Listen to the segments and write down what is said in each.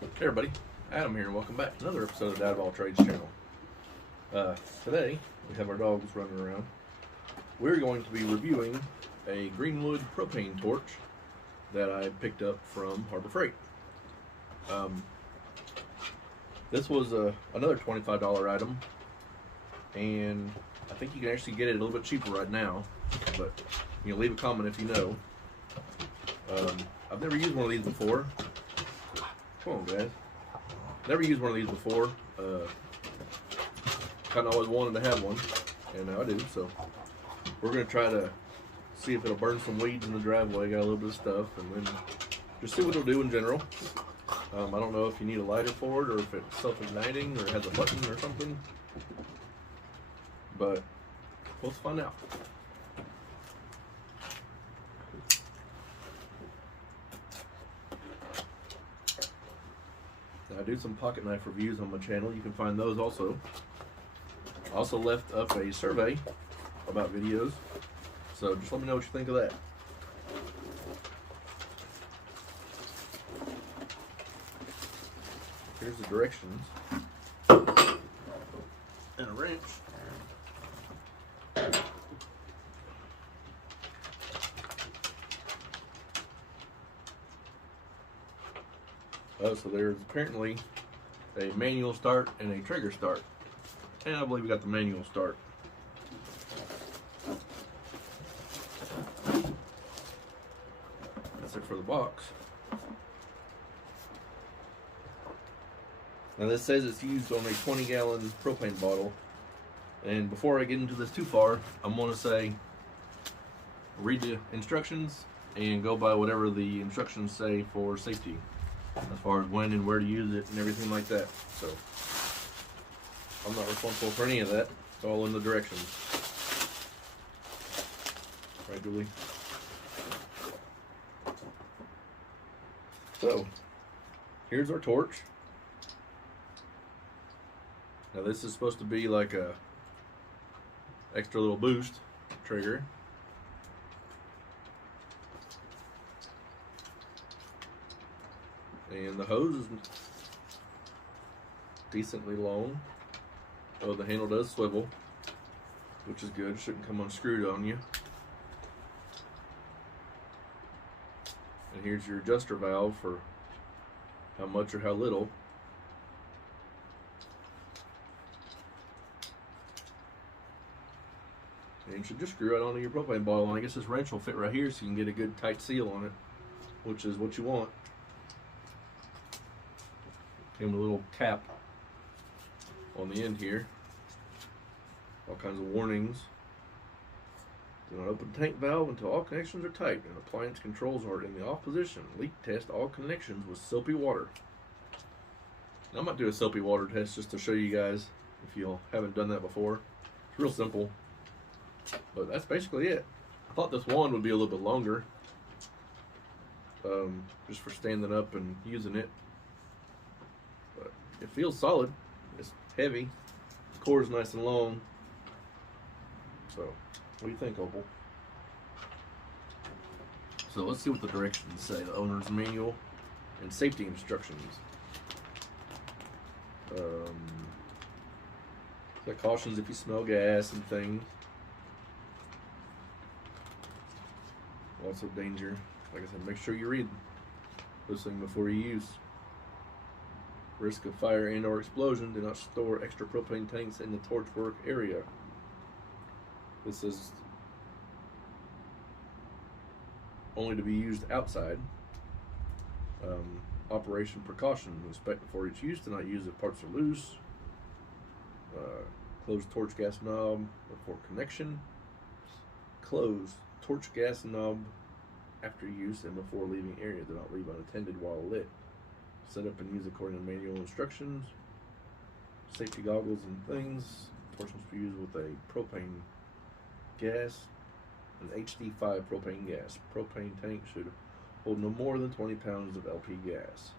Hey everybody, Adam here and welcome back to another episode of Dad of All Trades channel. Today we have our dogs running around. We're going to be reviewing a Greenwood propane torch that I picked up from Harbor Freight. This was another $25 item, and I think you can actually get it a little bit cheaper right now, but you know, leave a comment if you know. I've never used one of these before. Come on, guys. Never used one of these before. Kind of always wanted to have one, and now I do. So we're gonna try to see if it'll burn some weeds in the driveway. Got a little bit of stuff, and then just see what it'll do in general. I don't know if you need a lighter for it, or if it's self-igniting, or it has a button or something. But let's find out. I do some pocket knife reviews on my channel. You can find those also. I also left up a survey about videos, so just let me know what you think of that. Here's the directions and a wrench. So there's apparently a manual start and a trigger start. And I believe we got the manual start. That's it for the box. Now this says it's used on a 20-gallon propane bottle. And before I get into this too far, I'm going to say, read the instructions and go by whatever the instructions say for safety, as far as when and where to use it and everything like that. So I'm not responsible for any of that. It's all in the directions. Right, Julie? So here's our torch. Now this is supposed to be like a extra little boost trigger. And the hose is decently long. Oh, the handle does swivel, which is good. Shouldn't come unscrewed on you. And here's your adjuster valve for how much or how little. And you should just screw it onto your propane bottle. And I guess this wrench will fit right here so you can get a good tight seal on it, which is what you want. And a little cap on the end here. All kinds of warnings. Do not open tank valve until all connections are tight and appliance controls are in the off position. Leak test all connections with soapy water. Now, I might do a soapy water test just to show you guys if you haven't done that before. It's real simple, but that's basically it. I thought this wand would be a little bit longer, just for standing up and using it. But it feels solid. It's heavy. The cord is nice and long. So, what do you think, Opal? So let's see what the directions say. The owner's manual and safety instructions. That cautions if you smell gas and things. Also danger. Like I said, make sure you read this thing before you use. Risk of fire and or explosion. Do not store extra propane tanks in the torch work area. This is only to be used outside. Operation precaution. Inspect before each use. Do not use if parts are loose. Close torch gas knob before connection. Close torch gas knob after use and before leaving area. Do not leave unattended while lit. Set up and use according to manual instructions. Safety goggles and things. Torch must be used with a propane gas, an HD5 propane gas. Propane tank should hold no more than 20 pounds of LP gas.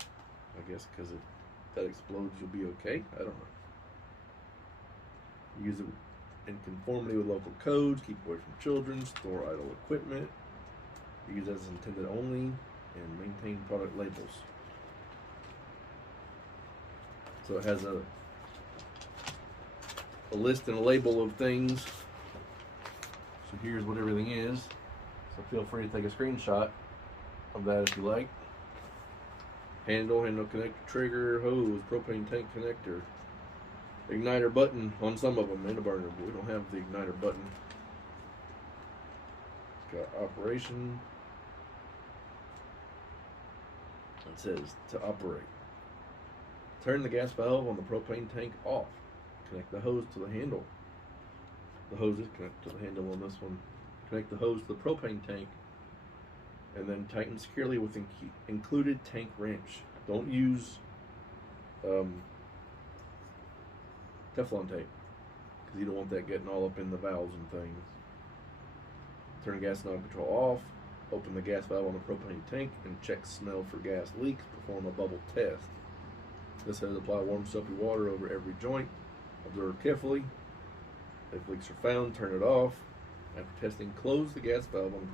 I guess because if that explodes, you'll be okay. I don't know. Use it in conformity with local codes. Keep away from children. Store idle equipment. Use as intended only. And maintain product labels. So it has a list and a label of things. So here's what everything is. So feel free to take a screenshot of that if you like. Handle connector, trigger, hose, propane tank connector, igniter button on some of them, and a burner, but we don't have the igniter button. Got operation. It says to operate. Turn the gas valve on the propane tank off. Connect the hose to the handle. The hose is connected to the handle on this one. Connect the hose to the propane tank and then tighten securely with included tank wrench. Don't use Teflon tape because you don't want that getting all up in the valves and things. Turn the gas knob control off. Open the gas valve on the propane tank and check smell for gas leaks. Perform a bubble test. This says apply warm soapy water over every joint. Observe carefully. If leaks are found, turn it off. After testing, close the gas valve on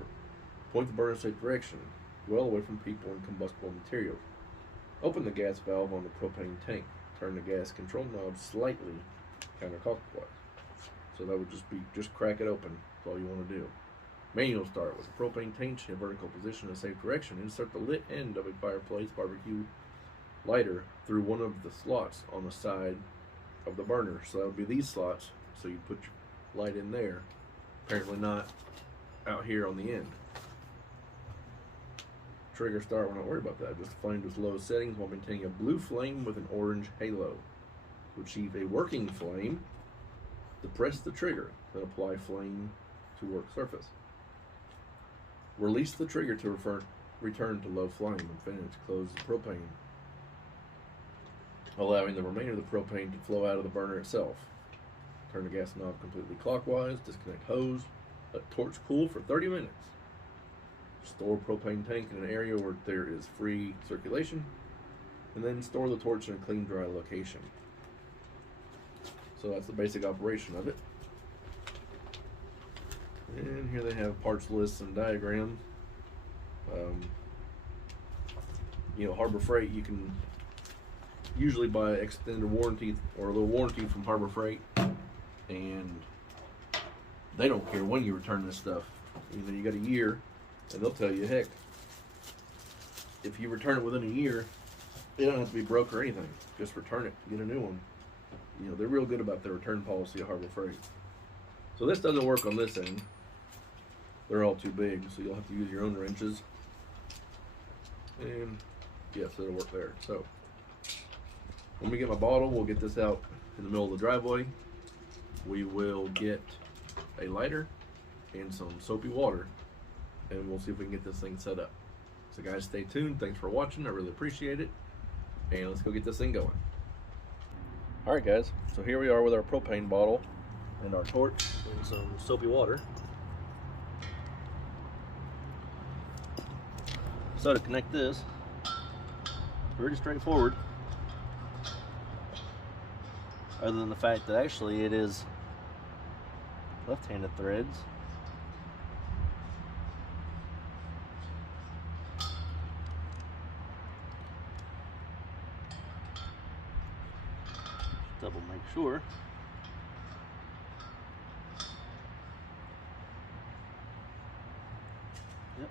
point the burner in a safe direction, well away from people and combustible materials. Open the gas valve on the propane tank. Turn the gas control knob slightly counterclockwise. So that would just crack it open. That's all you want to do. Manual start. With the propane tank in a vertical position in a safe direction, insert the lit end of a fireplace barbecue lighter through one of the slots on the side of the burner. So that would be these slots. So you put your light in there. Apparently not out here on the end. Trigger start, we're not worried about that. Just flame to its low settings while maintaining a blue flame with an orange halo. To achieve a working flame, depress the trigger, then apply flame to work surface. Release the trigger to return to low flame and finish. Close the propane, allowing the remainder of the propane to flow out of the burner itself. Turn the gas knob completely clockwise. Disconnect hose. Let torch cool for 30 minutes. Store propane tank in an area where there is free circulation, and then store the torch in a clean, dry location. So that's the basic operation of it. And here they have parts lists and diagrams. Harbor Freight, you can usually buy extended warranty or a little warranty from Harbor Freight, and they don't care when you return this stuff. You got a year, and they'll tell you, heck, if you return it within a year, it don't have to be broke or anything. Just return it, get a new one. They're real good about their return policy at Harbor Freight. So this doesn't work on this end. They're all too big, so you'll have to use your own wrenches. And yes, it'll work there. So when we get my bottle, we'll get this out in the middle of the driveway. We will get a lighter and some soapy water, and we'll see if we can get this thing set up. So guys, stay tuned. Thanks for watching. I really appreciate it. And let's go get this thing going. All right, guys. So here we are with our propane bottle and our torch and some soapy water. So to connect this, pretty straightforward. Other than the fact that actually it is left-handed threads. Double make sure. Yep.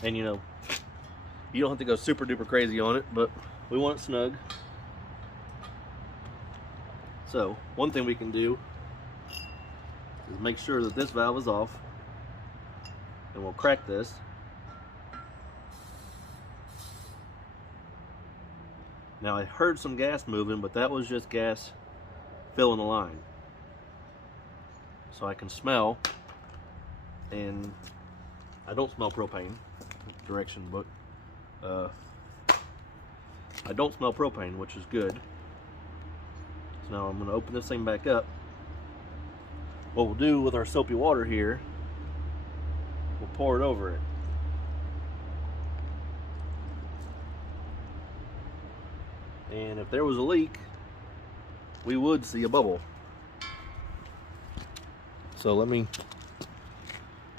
And you don't have to go super duper crazy on it, but we want it snug. So one thing we can do is make sure that this valve is off, and we'll crack this. Now I heard some gas moving, but that was just gas filling the line. So I can smell, and I don't smell propane. Direction book. I don't smell propane, which is good. So now I'm going to open this thing back up. What we'll do with our soapy water here, we'll pour it over it. And if there was a leak, we would see a bubble. So let me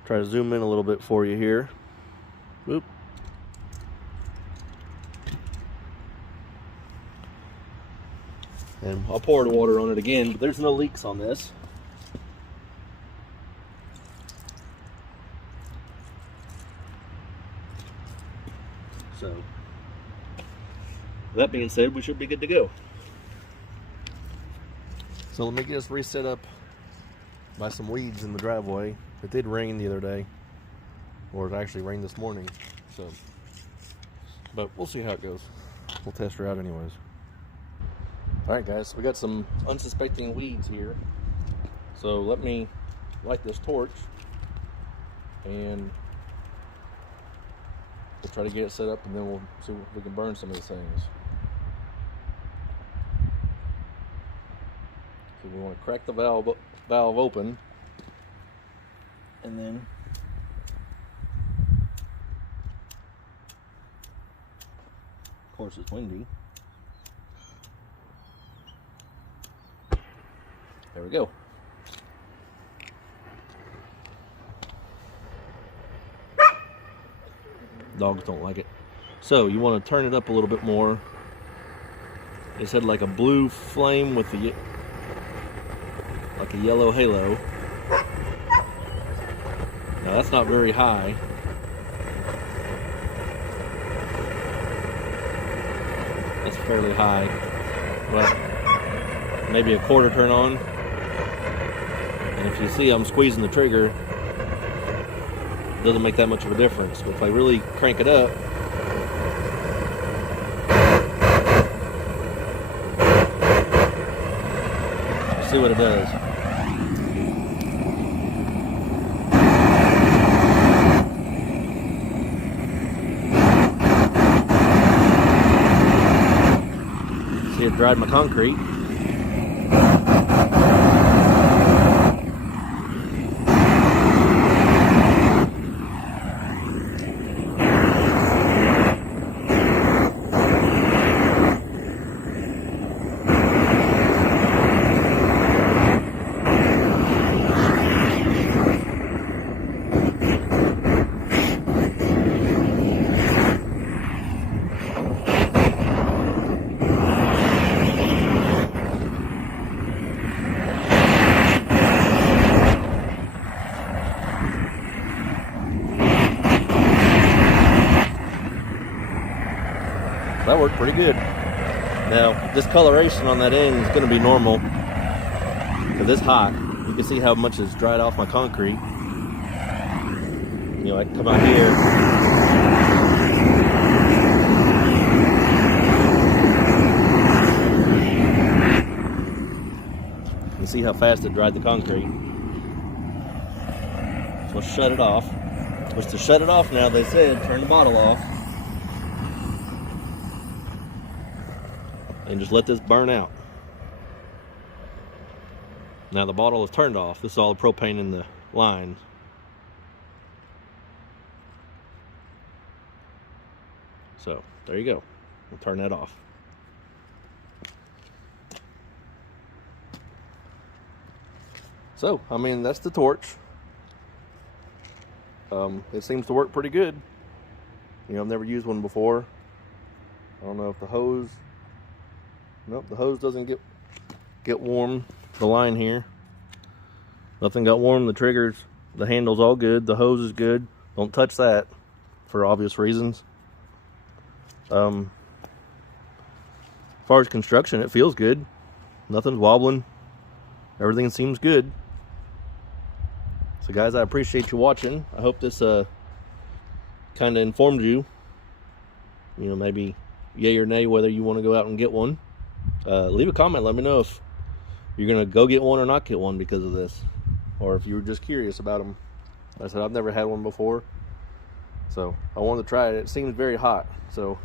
try to zoom in a little bit for you here. Whoop. And I'll pour the water on it again, but there's no leaks on this. So, that being said, we should be good to go. So let me get us reset up by some weeds in the driveway. It did rain the other day, or it actually rained this morning. So, but we'll see how it goes. We'll test her out anyways. All right, guys, we got some unsuspecting weeds here. So let me light this torch, and we'll try to get it set up, and then we'll see if we can burn some of these things. So we want to crack the valve open, and then of course it's windy. There we go. Dogs don't like it. So you want to turn it up a little bit more. It's had like a blue flame with like a yellow halo. Now that's not very high. That's fairly high. Well, maybe a quarter turn on. And if you see I'm squeezing the trigger, it doesn't make that much of a difference. But if I really crank it up, see what it does. See, it dried my concrete. That worked pretty good. Now, discoloration on that end is going to be normal because it's hot. You can see how much is dried off my concrete. You know, I can come out here. You can see how fast it dried the concrete. So let's shut it off. Which to shut it off now, they said turn the bottle off. And just let this burn out. Now the bottle is turned off. This is all the propane in the line. So there you go. We'll turn that off. So, I mean, that's the torch. It seems to work pretty good. You know, I've never used one before. I don't know if the hose... Nope, the hose doesn't get warm. The line here, nothing got warm. The triggers, the handle's all good. The hose is good. Don't touch that for obvious reasons. As far as construction, it feels good. Nothing's wobbling. Everything seems good. So guys, I appreciate you watching. I hope this kind of informed you. You know, maybe yay or nay whether you want to go out and get one. Leave a comment. Let me know if you're gonna go get one or not get one because of this, or if you were just curious about them. Like I said, I've never had one before, so I wanted to try it. It seems very hot, so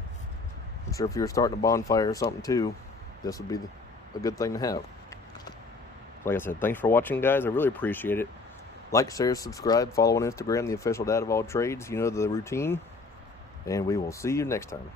I'm sure if you were starting a bonfire or something too, this would be a good thing to have. Like I said, thanks for watching, guys. I really appreciate it. Like, share, subscribe, follow on Instagram, the official dad of all trades. You know the routine, and we will see you next time.